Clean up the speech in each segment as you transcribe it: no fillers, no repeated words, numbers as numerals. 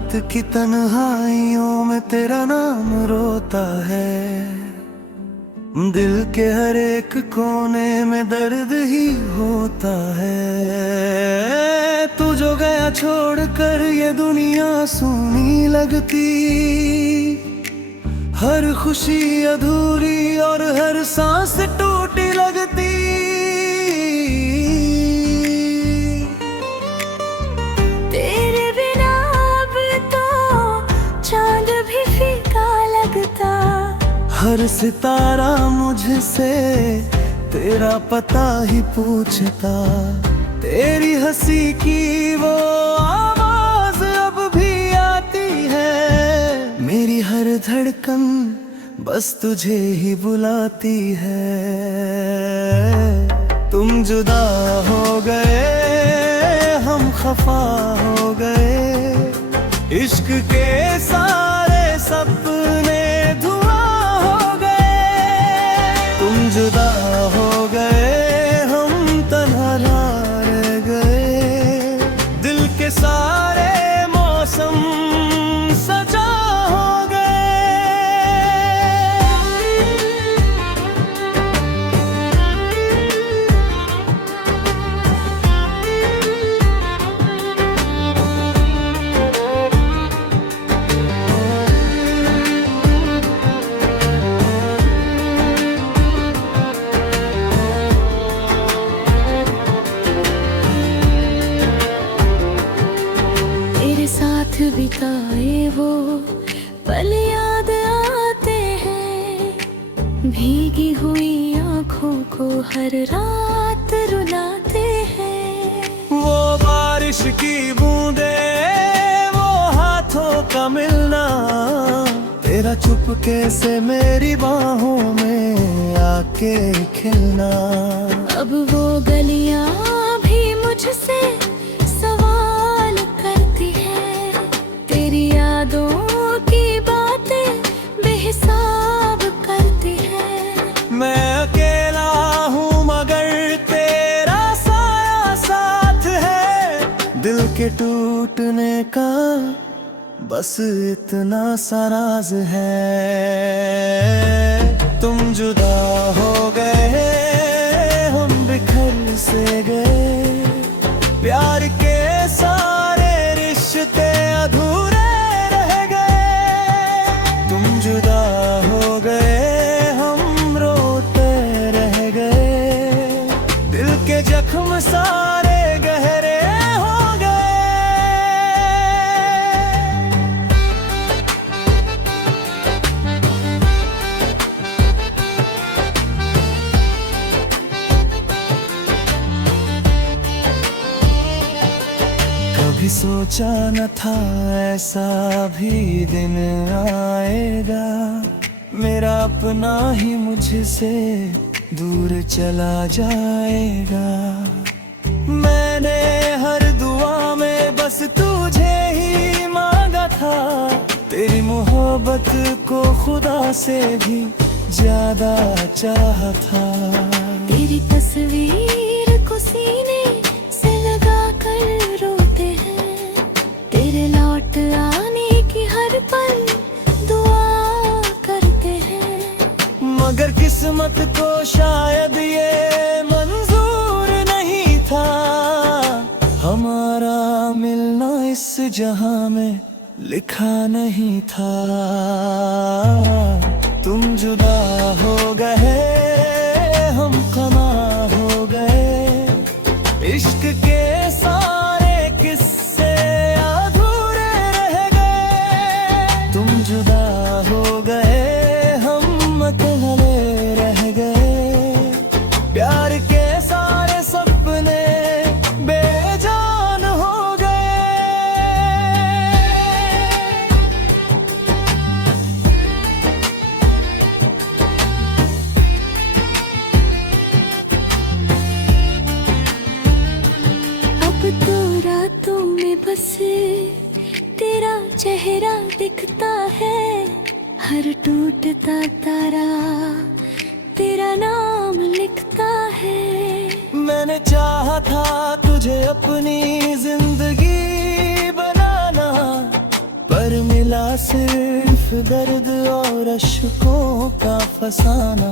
रात की तन्हाइयों में तेरा नाम रोता है। दिल के हर एक कोने में दर्द ही होता है। तू जो गया छोड़ कर ये दुनिया सूनी लगती, हर खुशी अधूरी और हर सांस टूटी लगती। तेरे बिना अब तो चांद भी फीका लगता। हर सितारा मुझसे तेरा पता ही पूछता। तेरी हंसी की वो आवाज अब भी आती है। मेरी हर धड़कन बस तुझे ही बुलाती है। तुम जुदा हो गए, हम खफा हो गए। इश्क के सारे सपने धुआं हो गए। तुम जुदा हो गए, हम तन्हा रह गए। दिल के सारे मौसम सजा हो गए। साथ बिताए वो पल याद आते हैं। भीगी हुई आँखों को हर रात रुलाते हैं। वो बारिश की बूंदे, वो हाथों का मिलना, तेरा चुपके से मेरी बाहों में आके खिलना। अब वो गलियां भी मुझसे सवाल करती है। तेरी यादों की बातें बेहिसाब करती है। मैं अकेला हूँ मगर तेरा साया साथ है। दिल के टूटने का बस इतना सा राज है। तुम जुदा हो गए, हम बिखर से गए। प्यार के सारे रिश्ते अधूरे रह गए। तुम जुदा हो गए, हम रोते रह गए। दिल के जख्म सारे गहरे हो गए। कभी सोचा न था ऐसा भी दिन आएगा। मेरा अपना ही मुझसे दूर चला जाएगा। मैंने हर दुआ में बस तुझे ही मांगा था। तेरी मोहब्बत को खुदा से भी ज्यादा चाहा था। तेरी तस्वीर को सीने से लगा कर रोते हैं। तेरे लौट आने की हर पल दुआ करते हैं। मगर किस्मत को शायद ये मंजूर नहीं था। हमारा मिलना इस जहां में लिखा नहीं था। तुम जुदा हो गए, हम कमा हो गए। इश्क के सारे किस्से अधूरे रह गए। तुम जुदा हो गए, हम अकेले रह गए। प्यार के सारे सपने बेजान हो गए। अब तो रातों में बस तेरा चेहरा दिखता है। हर टूटता तारा तेरा नाम लिखता है। मैंने चाहा था तुझे अपनी जिंदगी बनाना। मिला सिर्फ दर्द और अश्कों का फसाना।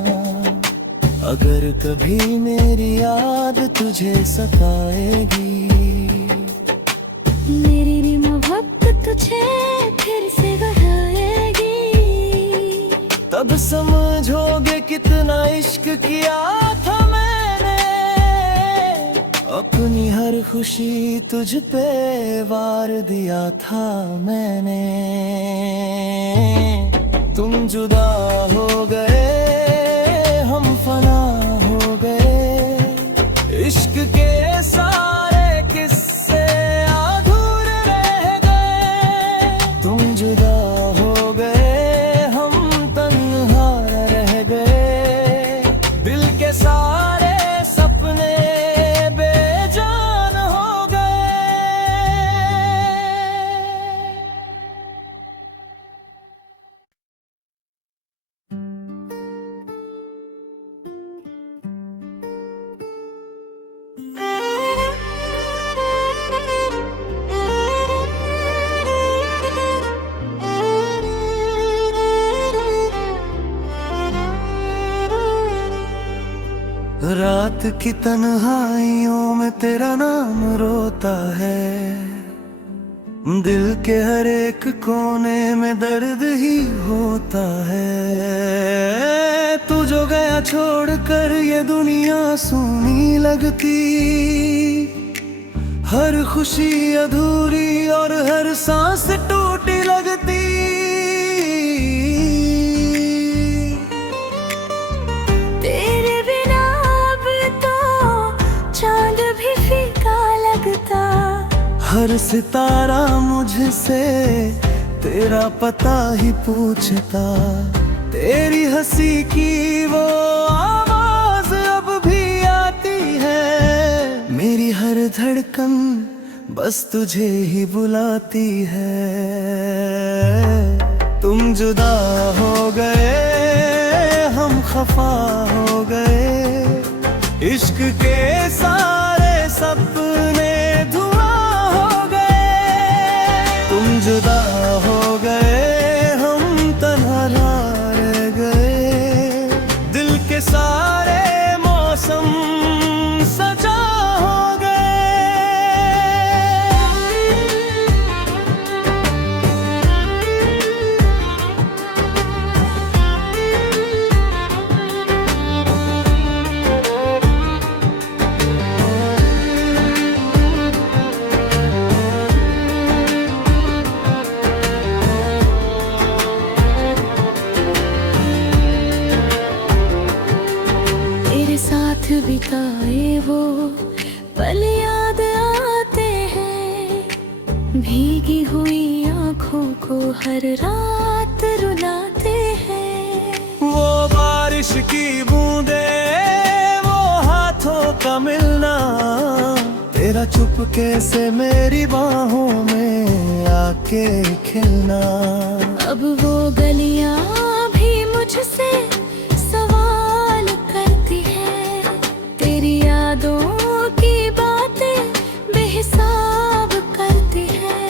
अगर कभी मेरी याद तुझे सताएगी, मेरी मोहब्बत तुझे फिर से बढ़ाएगी। तब समझोगे कितना इश्क किया था मैंने, अपनी हर खुशी तुझ पे वार दिया था मैंने। तुम जुदा हो गए, हम फना हो गए, इश्क के सारे किस्से अधूरे रह गए। तुम जुदा हो गए, हम तन्हा रह गए, दिल के सारे सपने बेजान हो गए। रात की तन्हाइयों में तेरा नाम रोता है, दिल के हर एक कोने में दर्द ही होता है। तू जो गया छोड़ कर ये दुनिया सूनी लगती, हर खुशी अधूरी और हर सांस टूटी लगती। तेरे बिना अब तो चांद भी फीका लगता, हर सितारा मुझसे तेरा पता ही पूछता। तेरी हंसी की वो आवाज अब भी आती है, मेरी हर धड़कन बस तुझे ही बुलाती है। तुम जुदा हो गए, हम खफा हो गए, इश्क के सारे सपने धुआं हो गए। तुम जुदा हो गए, हम तन्हा रह गए, दिल के सारे मौसम सजा हो गए। तेरे साथ बिताए वो पल याद आते हैं, भीगी हुई आंखों को हर रात रुलाते हैं। वो बारिश की बूंदे, वो हाथों का मिलना, तेरा चुपके से मेरी बाहों में आके खिलना। अब वो गलियां भी मुझसे सवाल करती है, तेरी यादों की बातें बेहिसाब करती है।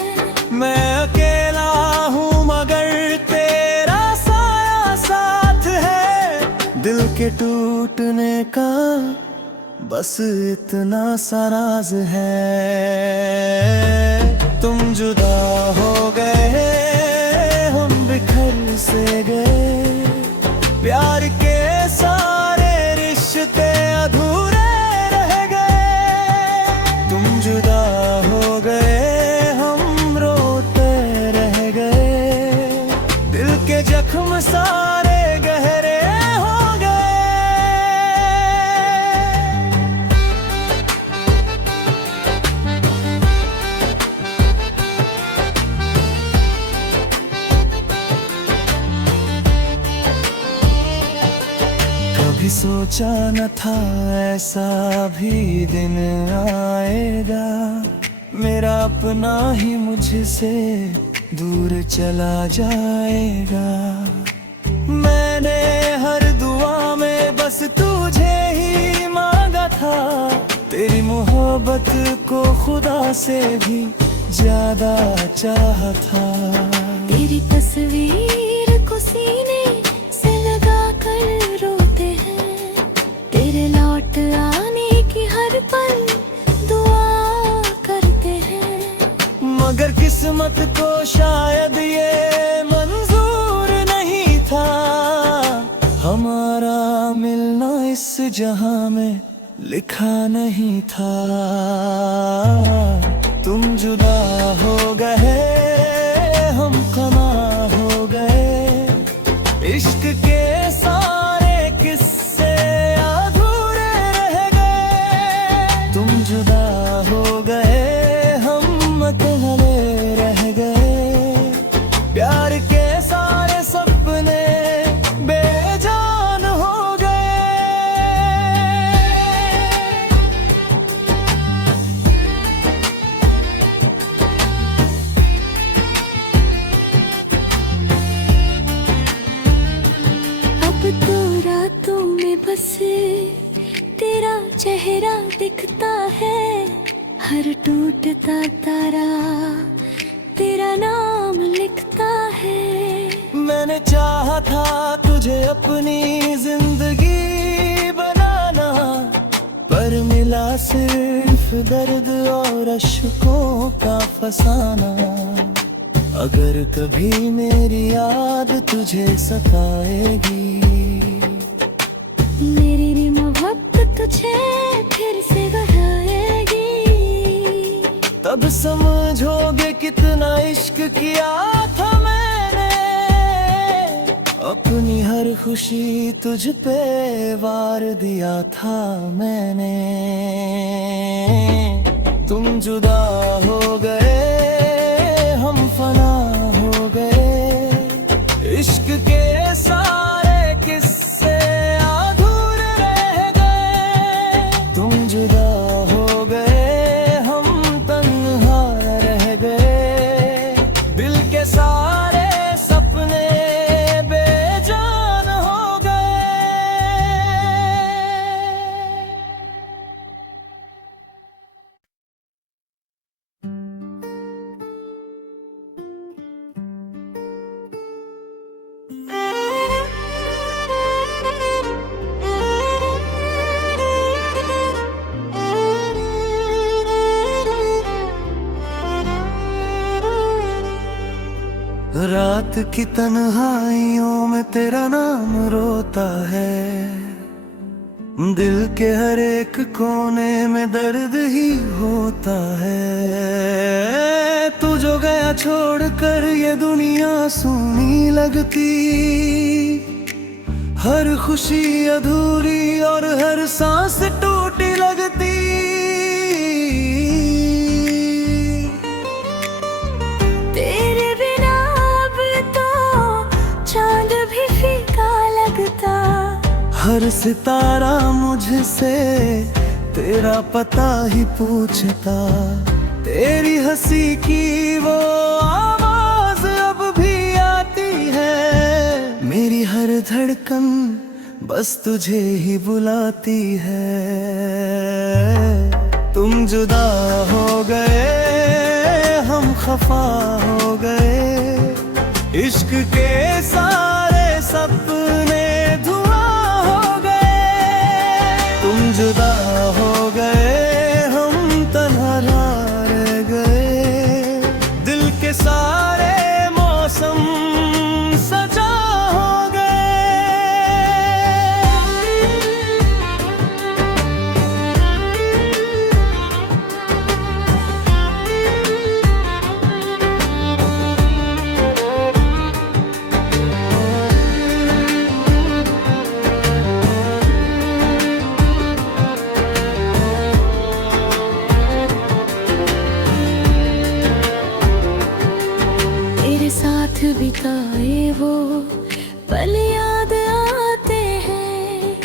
मैं अकेला हूँ मगर तेरा साया साथ है, दिल के टूटने का बस इतना सा राज है। तुम जुदा हो गए, हम बिखर से गए, प्यार के सारे रिश्ते अधूरे रह गए। तुम जुदा हो गए, हम रोते रह गए, दिल के जख्म सारे गहरे हो गए। कभी सोचा न था ऐसा भी दिन आएगा, मेरा अपना ही मुझसे दूर चला जाएगा। मैंने हर दुआ में बस तुझे ही मांगा था, तेरी मोहब्बत को खुदा से भी ज्यादा चाहा था। तेरी तस्वीर को सीने से लगा कर रोते हैं, तेरे लौट आने की हर पल दुआ करते हैं। मगर किस्मत को शायद ये मंजूर नहीं था, हमारा मिलना इस जहां में लिखा नहीं था। तुम जुदा हो गए, हम कमा हो गए, इश्क के सारे किस्से अधूरे रह गए। तुम जुदा हो गए, हम अकेले रह गए, प्यार के सारे सपने बेजान हो गए। अब तो रातों में बस तेरा चेहरा दिखता है, हर टूटता तारा तेरा नाम लिखता है। मैंने चाहा था तुझे अपनी जिंदगी बनाना, पर मिला सिर्फ दर्द और अश्कों का फसाना। अगर कभी मेरी याद तुझे सताएगी, मेरी मोहब्बत तुझे फिर से बढ़ाएगी, तब समझोगे कितना इश्क किया था मैंने। अपनी हर खुशी तुझ पे वार दिया था मैंने। तुम जुदा हो गए, हम फना हो गए, इश्क के सारे किस्से अधूरे रह गए। तुम जुदा हो गए, हम तन्हा रह गए, दिल के सारे सपने बेजान हो गए। रात की तन्हाइयों में तेरा नाम रोता है, दिल के हर एक कोने में दर्द ही होता है। तू जो गया छोड़ कर ये दुनिया सूनी लगती, हर खुशी अधूरी और हर सांस टूटी लगती। तेरे बिना अब तो चांद भी फीका लगता, हर सितारा मुझसे तेरा पता ही पूछता। तेरी हंसी की वो आवाज अब भी आती है, मेरी हर धड़कन बस तुझे ही बुलाती है। तुम जुदा हो गए, हम खफा हो गए, इश्क के सारे सपने धुआं हो गए। तुम जुदा हो गए, हम तन्हा रह गए, दिल के सारे मौसम सजा हो गए। तेरे साथ बिताए वो पल याद आते हैं,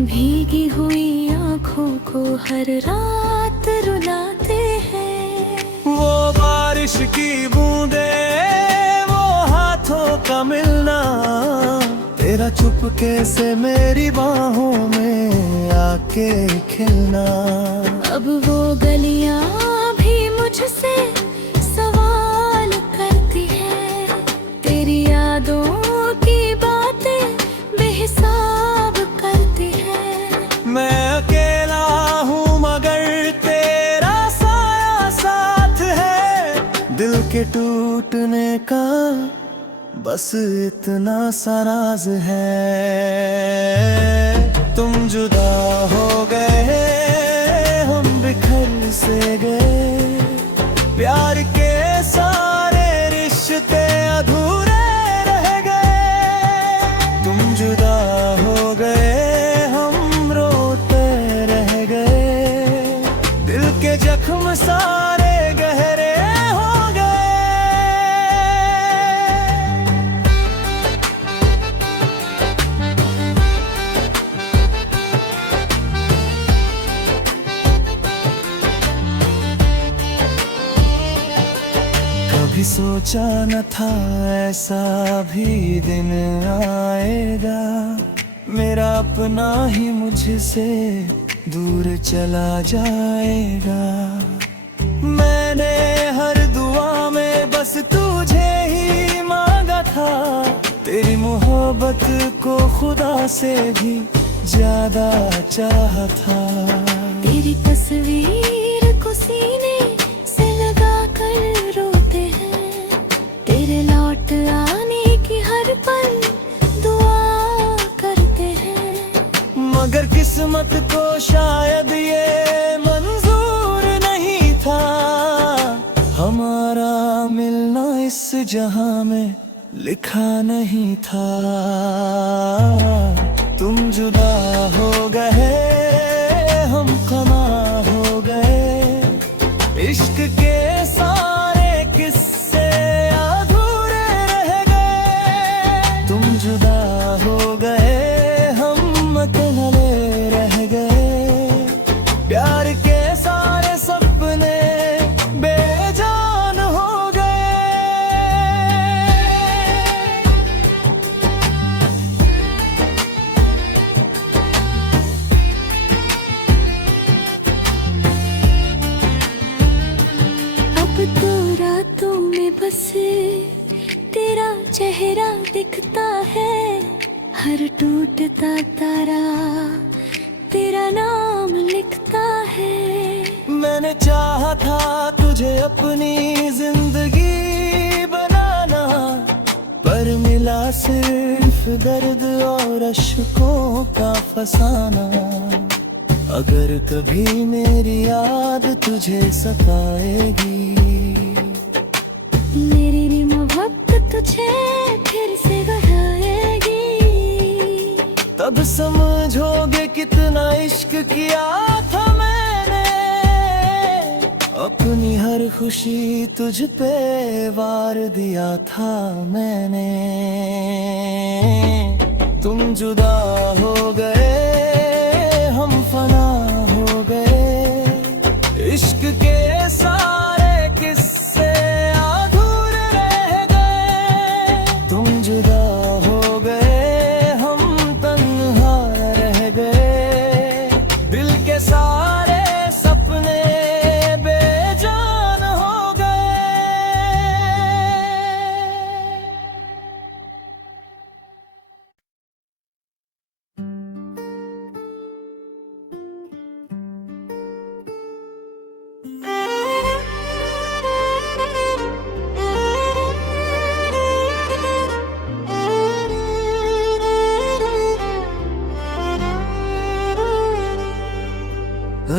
भीगी हुई आंखों को हर रात रुलाते हैं। वो बारिश की बूंदे, वो हाथों का मिलना, तेरा चुपके से मेरी बाहों में आके खिलना। अब वो गलियां भी मुझसे सवाल करती है, के टूटने का बस इतना सा राज है। तुम जुदा हो गए, हम बिखर से गए, प्यार के सारे रिश्ते अधूरे रह गए। तुम जुदा हो गए, हम रोते रह गए, दिल के जख्म सारे गहरे हो गए। कभी सोचा न था ऐसा भी दिन आएगा, मेरा अपना ही मुझसे दूर चला जाएगा। मैंने हर दुआ में बस तुझे ही मांगा था, तेरी मोहब्बत को खुदा से भी ज्यादा चाहा था। तेरी तस्वीर को सीने से लगा कर रोते हैं, तेरे लौट आने की हर पल दुआ करते हैं। मगर किस्मत को शायद ये मंजूर नहीं था, हमारा मिलना इस जहां में लिखा नहीं था। तुम जुदा हो गए, हम कमा हो गए, इश्क के सारे किस्से अधूरे रह गए। तुम जुदा हो गए, हम अकेले रह गए, प्यार के सारे सपने बेजान हो गए। अब तो रातों में बस तेरा चेहरा दिखता है, हर टूटता तारा तेरा नाम लिखता है। मैंने चाहा था तुझे अपनी जिंदगी बनाना, पर मिला सिर्फ दर्द और अश्कों का फसाना। अगर कभी मेरी याद तुझे सताएगी, मेरी भी मोहब्बत तुझे फिर से बढ़ाएगी। तब समझोगे कितना इश्क किया था मैंने, अपनी हर खुशी तुझ पे वार दिया था मैंने। तुम जुदा हो गए, हम फना हो गए, इश्क के सारे किस्से अधूरे रह गए। तुम जुदा हो गए, हम तन्हा रह गए, दिल के सारे सपने बेजान हो गए।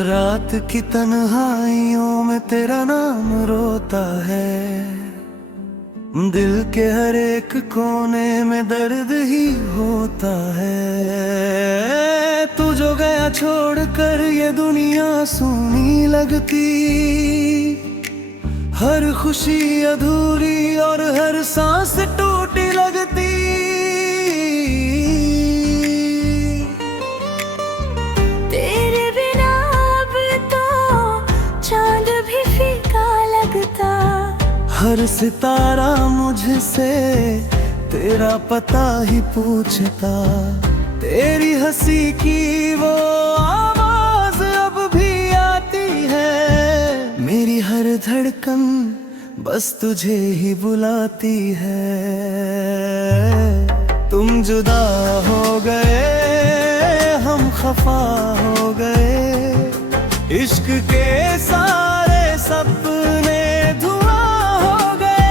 रात की तन्हाइयों में तेरा नाम रोता है, दिल के हर एक कोने में दर्द ही होता है। तू जो गया छोड़ कर ये दुनिया सूनी लगती, हर खुशी अधूरी और हर सांस टूटी लगती। तेरे बिना अब तो चांद भी फीका लगता, हर सितारा मुझसे तेरा पता ही पूछता। तेरी हंसी की वो आवाज अब भी आती है, मेरी हर धड़कन बस तुझे ही बुलाती है। तुम जुदा हो गए, हम खफा हो गए, इश्क के सारे सपने धुआं हो गए।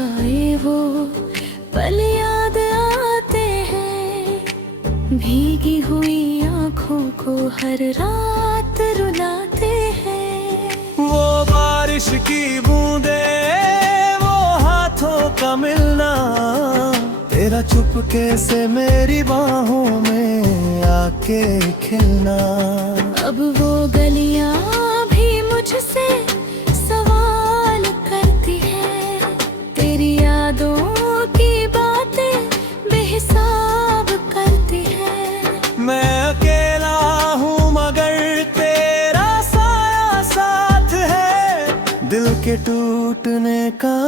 आए वो पल याद आते हैं, भीगी हुई आँखों को हर रात रुलाते हैं। वो बारिश की बूंदे, वो हाथों का मिलना, तेरा चुपके से मेरी बाहों में आके खिलना। अब वो गलियां भी मुझसे सवाल करती है, तेरी यादों की बातें बेहिसाब करती है। मैं अकेला हूँ मगर तेरा साया साथ है, दिल के टूटने का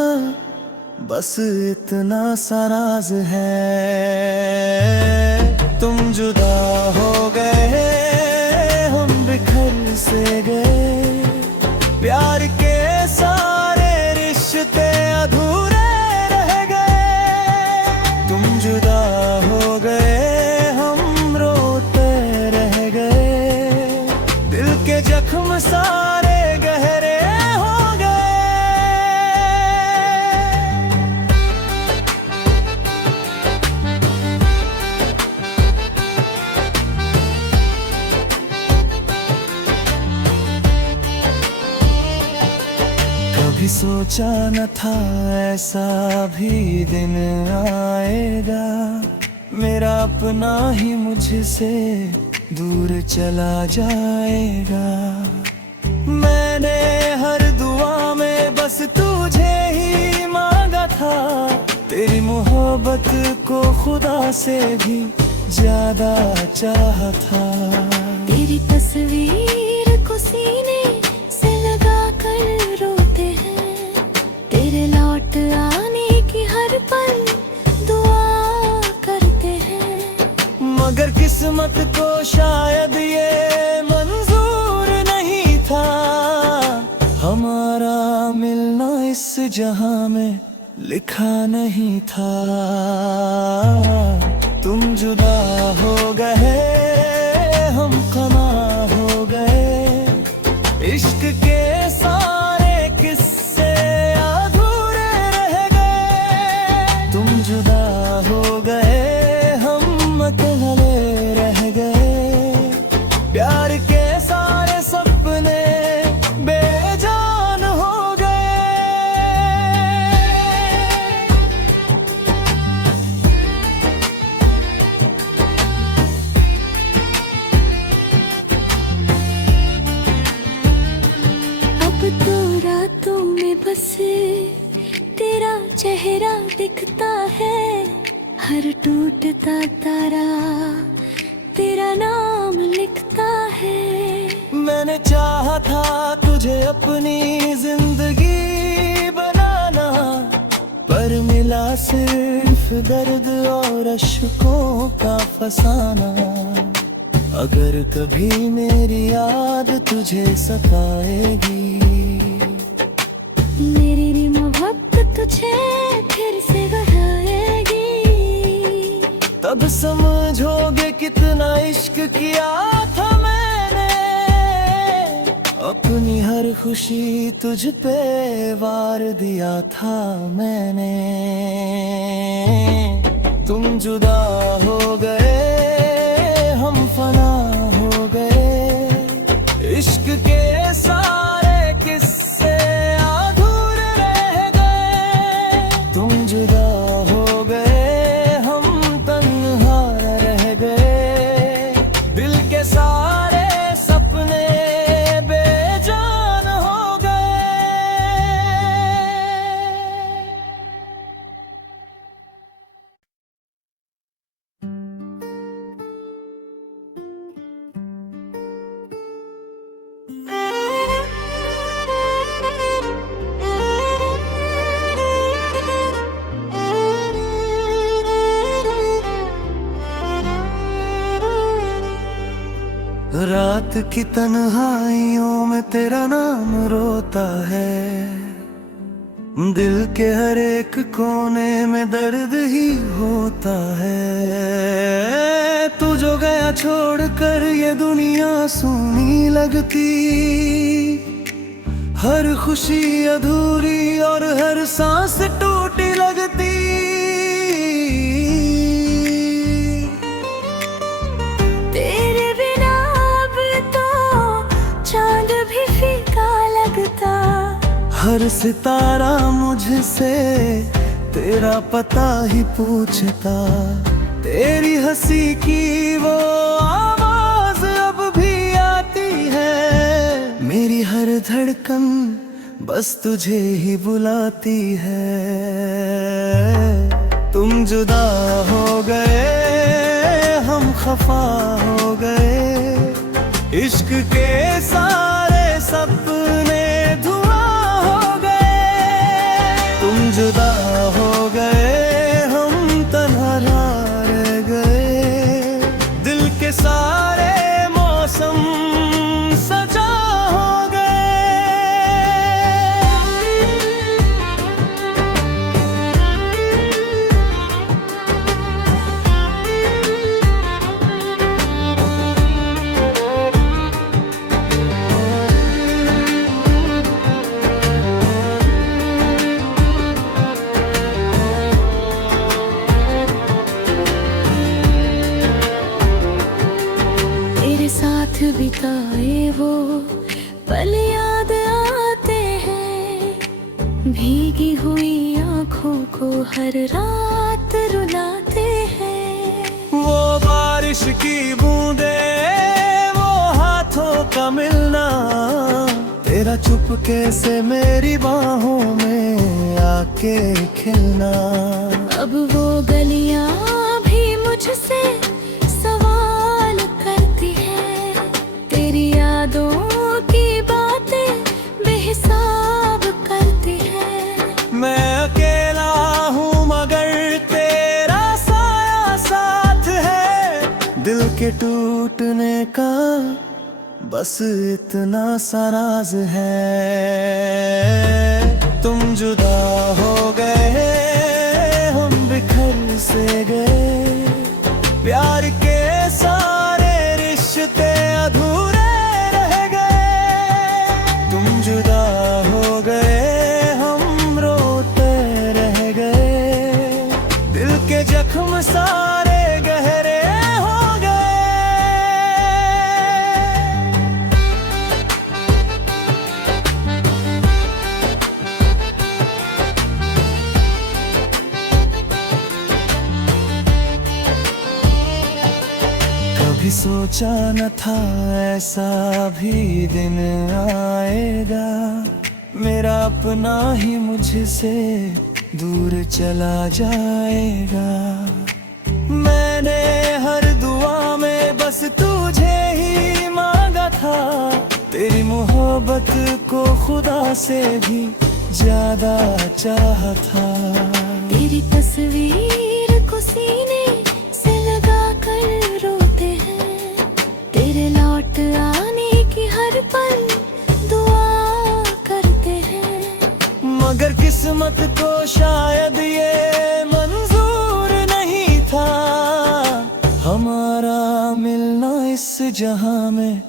बस इतना सा राज है। तुम जुदा हो गए, हम बिखर से गए, प्यार के सारे रिश्ते अधूरे रह गए। तुम जुदा हो गए, हम रोते रह गए, दिल के जख्म सारे गहरे हो गए। कभी सोचा न था ऐसा भी दिन आएगा, मेरा अपना ही मुझसे दूर चला जाएगा। मैंने हर दुआ में बस तुझे ही मांगा था, तेरी मोहब्बत को खुदा से भी ज्यादा चाहा था। तेरी तस्वीर को सीने से लगा कर रोते हैं, तेरे लौट आने की हर पल दुआ करते हैं। मगर किस्मत को शायद ये मंजूर नहीं था, हमारा मिलना इस जहां में लिखा नहीं था। तुम जुदा हो गए, हम कमा हो गए, इश्क के सारे किस्से अधूरे रह गए। तुम जुदा हो गए, हम अकेले रह गए, प्यार के सारे सपने बेजान हो गए। अब तो रातों में बस तेरा चेहरा दिखता है, हर टूटता तारा तेरा नाम लिखता है। मैंने चाहा था तुझे अपनी जिंदगी बनाना, पर मिला सिर्फ दर्द और अश्कों का फसाना। अगर कभी मेरी याद तुझे सताएगी, मेरी मोहब्बत तुझे फिर से बढ़ाएगी, तब समझोगे कितना इश्क किया था मैंने। अपनी हर खुशी तुझ पे वार दिया था मैंने। तुम जुदा हो गए, हम फना हो गए, इश्क के सारे किस्से अधूरे रह गए। तुम जुदा हो गए, हम तन्हा रह गए, दिल के सारे सपने बेजान हो गए। रात की तन्हाइयों में तेरा नाम रोता है, दिल के हर एक कोने में दर्द ही होता है। तू जो गया छोड़ कर ये दुनिया सूनी लगती, हर खुशी अधूरी और हर सांस टूटी हर सितारा मुझसे तेरा पता ही पूछता। तेरी हंसी की वो आवाज अब भी आती है। मेरी हर धड़कन बस तुझे ही बुलाती है। तुम जुदा हो गए, हम खफा हो गए, इश्क के सारे सपने धुआं हो गए। तुम जुदा हो गए, हम तन्हा रह गए, दिल के सारे मौसम सजा हो गए। साथ बिताए वो पल याद आते हैं। भीगी हुई आँखों को हर रात रुलाते हैं। वो बारिश की बूंदे, वो हाथों का मिलना, तेरा चुपके से मेरी बाहों में आके खिलना। अब वो गलियां भी मुझसे सवाल करती है। तेरी यादों की बातें बेहिसाब करती है। मैं अकेला हूँ मगर तेरा साया साथ है। दिल के टूटने का बस इतना सा राज है। तुम जुदा हो गए, हम बिखर से गए, प्यार के सारे रिश्ते अधूरे रह गए। तुम जुदा हो गए, हम रोते रह गए, दिल के जख्म सारे गहरे हो गए। कभी सोचा न था ऐसा भी दिन आएगा। मेरा अपना ही मुझसे दूर चला जाएगा। मैंने हर दुआ में बस तुझे ही मांगा था। तेरी मोहब्बत को खुदा से भी ज्यादा चाहा था। तेरी तस्वीर को सीने से लगा कर रोते हैं। तेरे लौट आने की हर पल दुआ करते हैं। मगर किस्मत को शायद ये मंजूर नहीं था। हमारा मिलना इस जहां में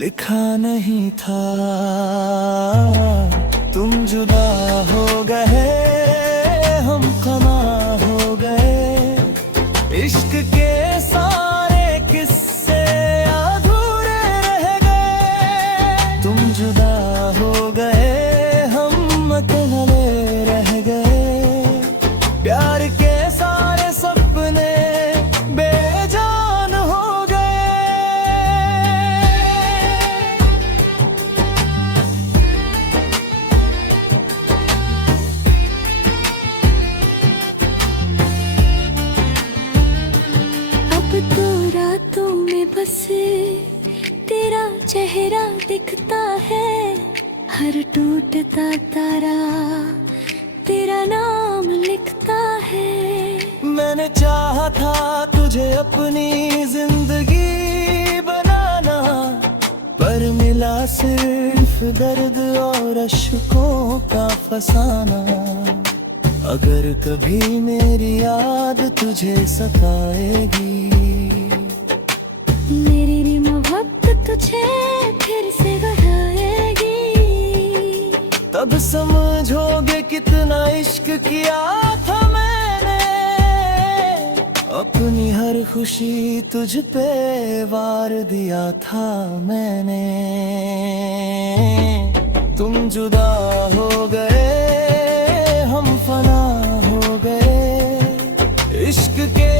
लिखा नहीं था। तुम जुदा हो गए, हम कमा हो गए, इश्क के सारे किस्से अधूरे रह गए। तुम जुदा हो गए, हम अकेले रह गए, प्यार के सारे सपने बेजान हो गए। अब तो रातों में बस तेरा चेहरा दिखता है। हर टूटता तारा तेरा नाम लिखता है। मैंने चाहा था तुझे अपनी जिंदगी बनाना, पर मिला सिर्फ दर्द और अश्कों का फसाना। अगर कभी मेरी याद तुझे सताएगी, मेरी मोहब्बत तुझे फिर से बढ़ाएगी। तब समझोगे कितना इश्क किया था मैंने। अपनी हर खुशी तुझ पे वार दिया था मैंने। तुम जुदा हो गए, इश्क के